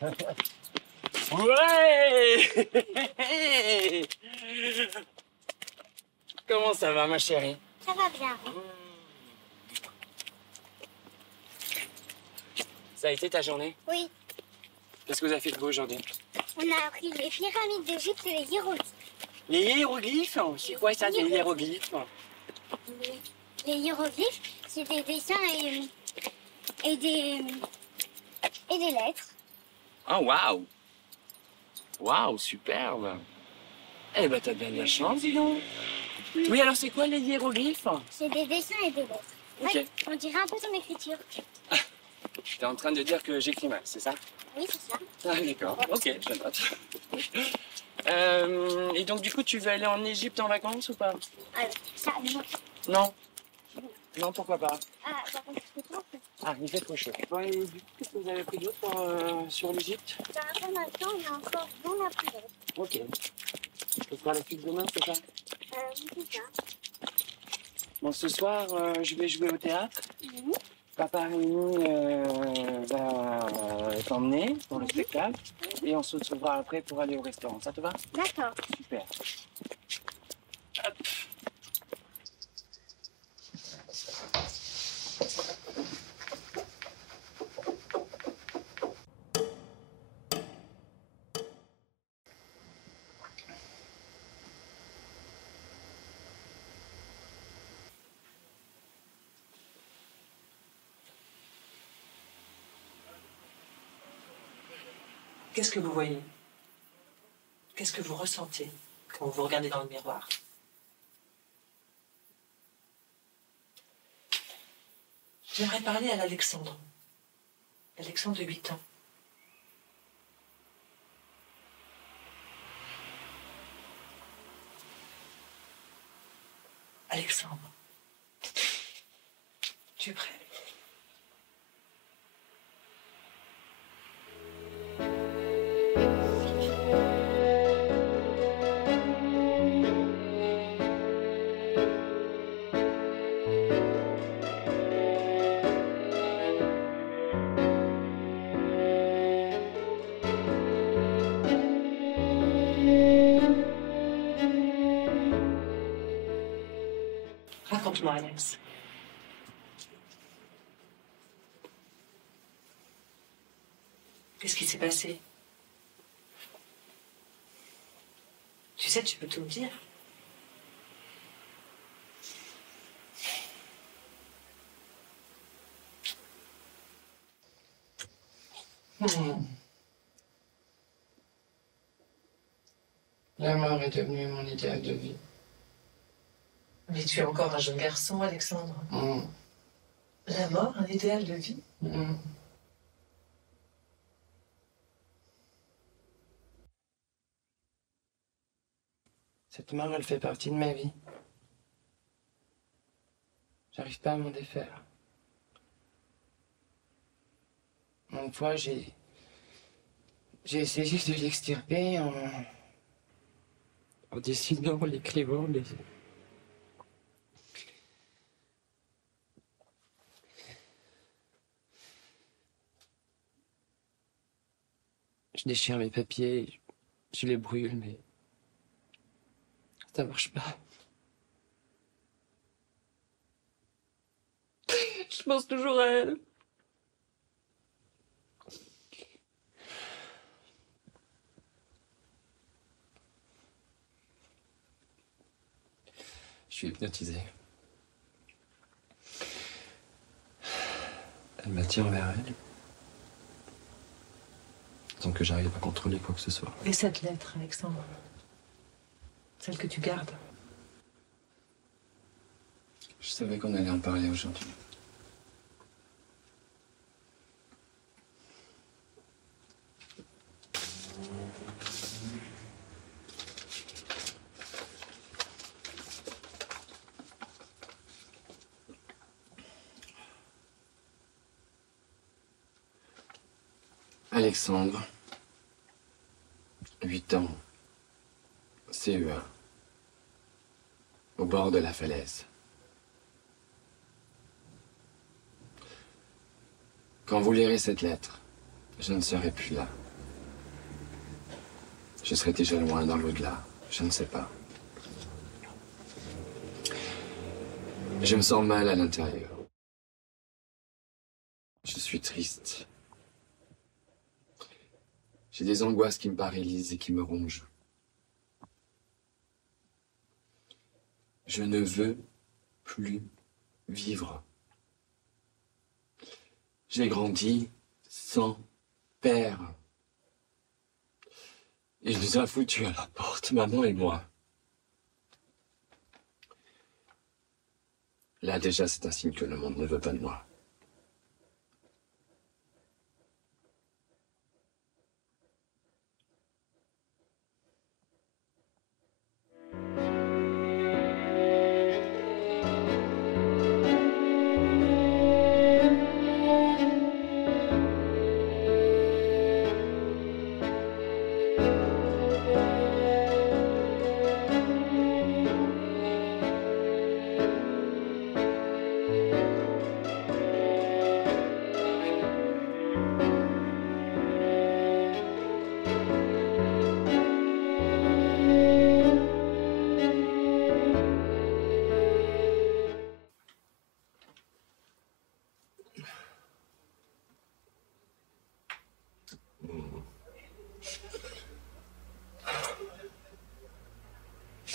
Ouais. Comment ça va, ma chérie? Ça va bien. Ça a été ta journée? Oui. Qu'est-ce que vous avez fait de beau aujourd'hui? On a appris les pyramides d'Égypte et les hiéroglyphes. Les hiéroglyphes? C'est quoi ça, les hiéroglyphes? Les hiéroglyphes, c'est des dessins et des lettres. Oh, waouh! Waouh, superbe! Eh ben, t'as bien de la chance, dis donc. Oui, alors c'est quoi les hiéroglyphes? C'est des dessins et des lettres. Ok. Ouais, on dirait un peu ton écriture. T'es en train de dire que j'écris mal, c'est ça? Oui, c'est ça. Ah, d'accord. Ok, je note. Et donc, du coup, tu veux aller en Égypte en vacances ou pas? Ça, non. Non. Non, pourquoi pas? Ah, par contre, c'est trop. Ah, il fait trop chaud. Bon, et du coup, qu'est-ce que vous avez pris d'autre sur l'Égypte? Pour l'instant, on a encore bon après. Ok. Ce sera la suite demain, c'est ça? Oui, c'est ça. Bon, ce soir, je vais jouer au théâtre. Papa Rémi va t'emmener pour le spectacle. Et on se retrouvera après pour aller au restaurant. Ça te va? D'accord. Super. Hop. Qu'est-ce que vous voyez? Qu'est-ce que vous ressentez quand vous regardez dans le miroir? J'aimerais parler à l'Alexandre. Alexandre de 8 ans. Alexandre, tu es prêt? Raconte-moi, Alex. Qu'est-ce qui s'est passé? Tu sais, tu peux tout me dire. La mort est devenue mon idéal de vie. Mais tu es encore un jeune garçon, Alexandre. La mort, un idéal de vie? Cette mort, elle fait partie de ma vie. J'arrive pas à m'en défaire. Une fois, j'ai essayé de l'extirper en dessinant, en l'écrivant, mais... Je déchire mes papiers, je les brûle, mais ça marche pas. Je pense toujours à elle. Je suis hypnotisé. Elle m'attire vers elle. Tant que j'arrive à contrôler quoi que ce soit. Et cette lettre, Alexandre? Celle que tu gardes? Je savais qu'on allait en parler aujourd'hui. Alexandre, 8 ans, CE1, au bord de la falaise. Quand vous lirez cette lettre, je ne serai plus là. Je serais déjà loin dans l'au-delà. Je ne sais pas. Je me sens mal à l'intérieur. Je suis triste. J'ai des angoisses qui me paralysent et qui me rongent. Je ne veux plus vivre. J'ai grandi sans père. Et je nous ai foutus à la porte, maman et moi. Là, déjà, c'est un signe que le monde ne veut pas de moi.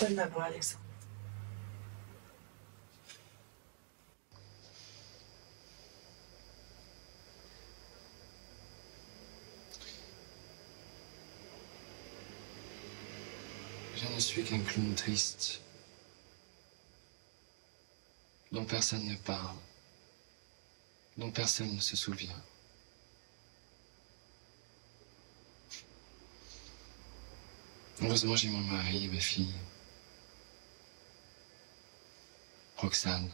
Donne-la moi, Alexandre. Je ne suis qu'un clown triste, dont personne ne parle, dont personne ne se souvient. Heureusement, j'ai mon mari et ma fille, Roxane.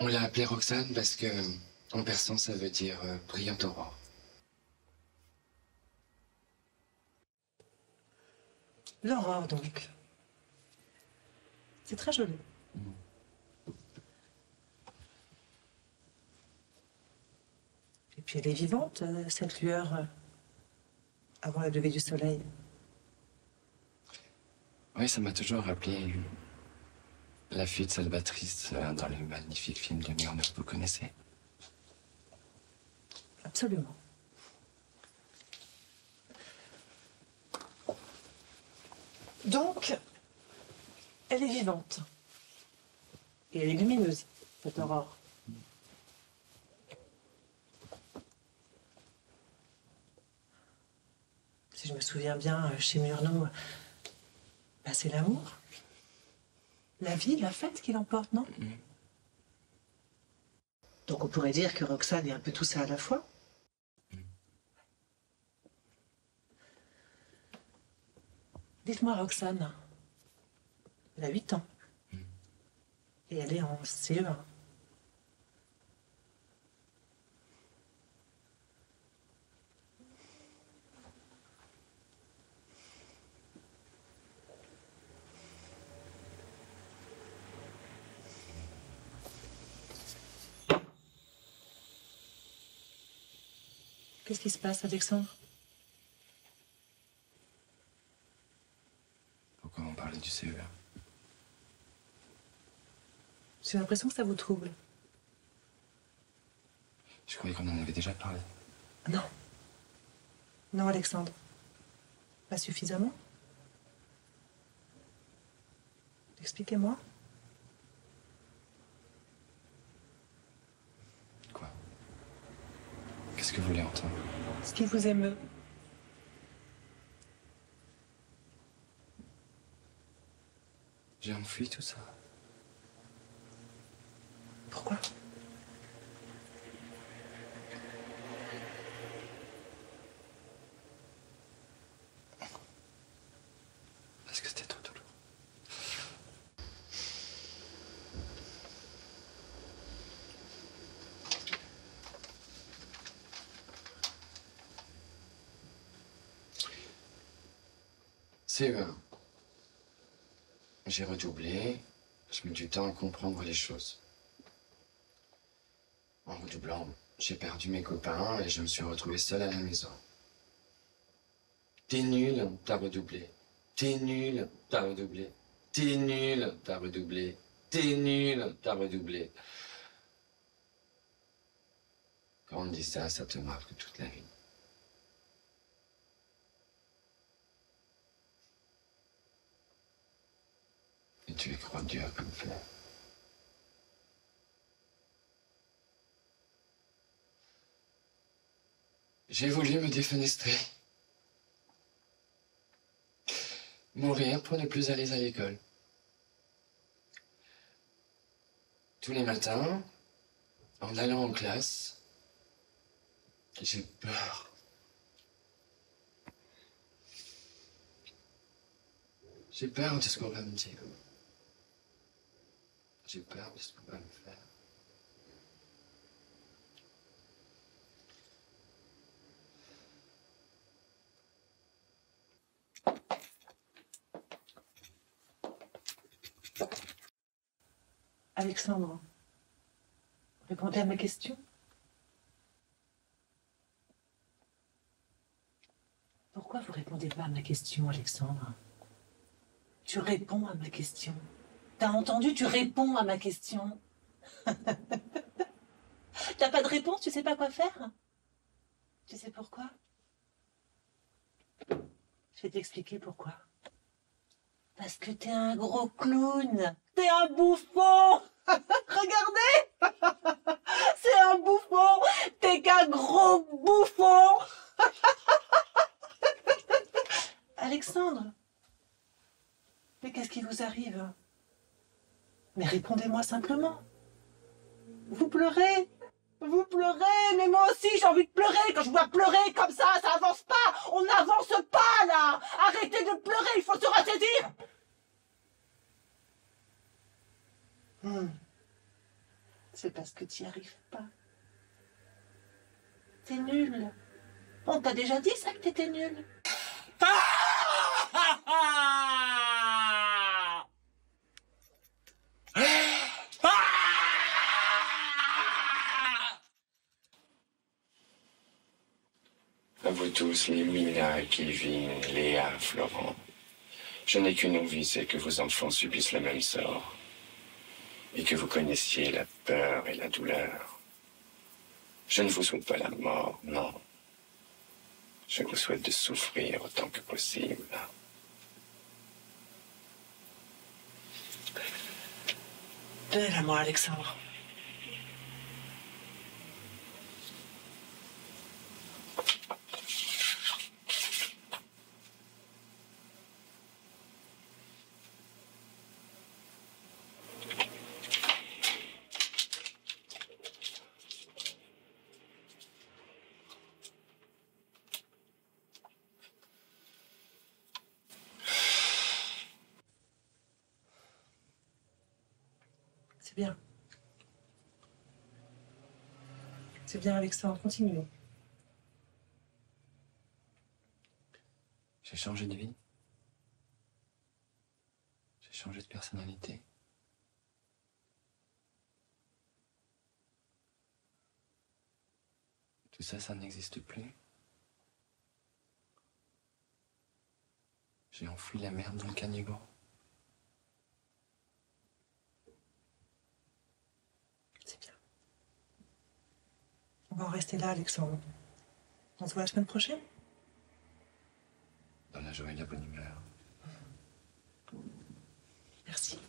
On l'a appelée Roxane parce que, en persan, ça veut dire brillante aurore. L'aurore, donc. C'est très joli. Et puis elle est vivante, cette lueur, avant la levée du soleil. Oui, ça m'a toujours rappelé la fuite salvatrice dans le magnifique film de Murnau, vous connaissez? Absolument. Donc, elle est vivante. Et elle est lumineuse, cette aurore. Si je me souviens bien, chez Murnau, bah, c'est l'amour. La vie, la fête qui l'emporte, non? Donc on pourrait dire que Roxane est un peu tout ça à la fois. Dites-moi, Roxane, elle a 8 ans. Et elle est en CE1. Qu'est-ce qui se passe, Alexandre? Pourquoi on parlait du CE1? J'ai l'impression que ça vous trouble. Je croyais qu'on en avait déjà parlé. Non. Non, Alexandre. Pas suffisamment? Expliquez-moi. Quoi? Qu'est-ce que vous voulez entendre? Ce qui vous émeut. J'ai enfoui tout ça. Pourquoi? Parce que c'était trop douloureux. CE1. J'ai redoublé. Je mets du temps à comprendre les choses. En redoublant, J'ai perdu mes copains et je me suis retrouvé seul à la maison. T'es nul, t'as redoublé. T'es nul, t'as redoublé. T'es nul, t'as redoublé. T'es nul, t'as redoublé. Quand on dit ça, ça te marque toute la vie. Et tu y crois dur comme fer. J'ai voulu me défenestrer. Mourir pour ne plus aller à l'école. Tous les matins, en allant en classe, j'ai peur. J'ai peur de ce qu'on va me dire. J'ai peur de ce qu'on va me faire. Alexandre, répondez à ma question. Pourquoi vous répondez pas à ma question, Alexandre? Tu réponds à ma question. T'as entendu? Tu réponds à ma question. T'as pas de réponse? Tu sais pas quoi faire? Tu sais pourquoi? Je vais t'expliquer pourquoi. Parce que t'es un gros clown. T'es un bouffon. Regardez. C'est un bouffon. T'es qu'un gros bouffon. Alexandre. Mais qu'est-ce qui vous arrive? Mais répondez-moi simplement. Vous pleurez? Vous pleurez? Mais moi aussi j'ai envie de pleurer. Quand je vois pleurer comme ça avance pas. On n'avance pas là. Arrêtez de pleurer, il faut se ressaisir. C'est parce que tu n'y arrives pas. T'es nul. On t'a déjà dit ça que t'étais nul. À vous tous, les Mina, Kevin, Léa, Florent. Je n'ai qu'une envie, c'est que vos enfants subissent le même sort. Et que vous connaissiez la peur et la douleur. Je ne vous souhaite pas la mort, non. Je vous souhaite de souffrir autant que possible. Donnez-la moi, Alexandre. C'est bien. C'est bien, Alexandre. Continuez. J'ai changé de vie. J'ai changé de personnalité. Tout ça, ça n'existe plus. J'ai enfoui la merde dans le caniveau. C'est bien. On va en rester là, Alexandre. On se voit la semaine prochaine? Dans la joie et la bonne humeur. Merci.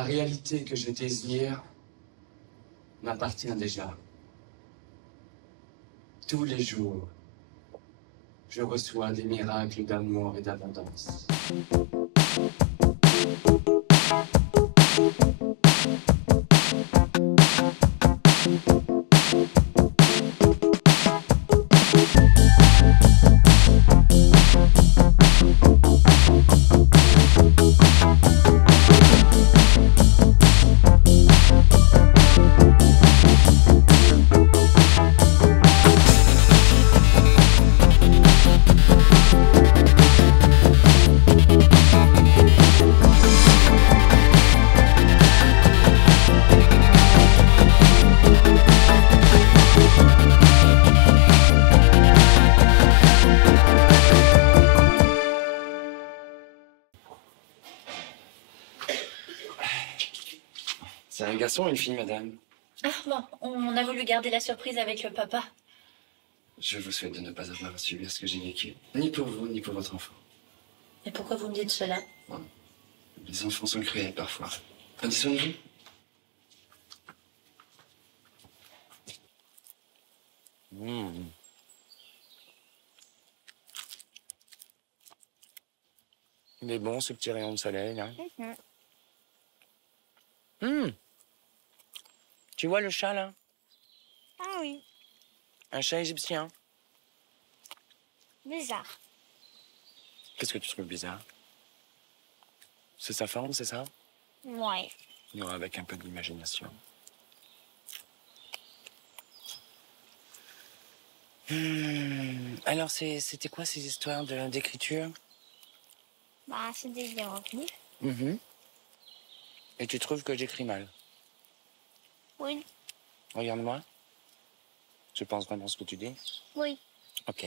La réalité que je désire m'appartient déjà. Tous les jours, je reçois des miracles d'amour et d'abondance. C'est un garçon ou une fille, madame? Ah bon, on a voulu garder la surprise avec le papa. Je vous souhaite de ne pas avoir à subir ce que j'ai vécu. Ni pour vous, ni pour votre enfant. Et pourquoi vous me dites cela? Les enfants sont cruels parfois. Prenez soin de vous. Il est bon, ce petit rayon de soleil, là. Tu vois le chat, là? Ah oui, Un chat égyptien. bizarre. Qu'est-ce que tu trouves bizarre? C'est sa forme, c'est ça? Ouais. Non, avec un peu d'imagination. Alors, c'était quoi ces histoires d'écriture? Bah, c'est des hiéroglyphes. Et tu trouves que j'écris mal? Oui. Regarde-moi. Je pense vraiment ce que tu dis. Oui. Ok.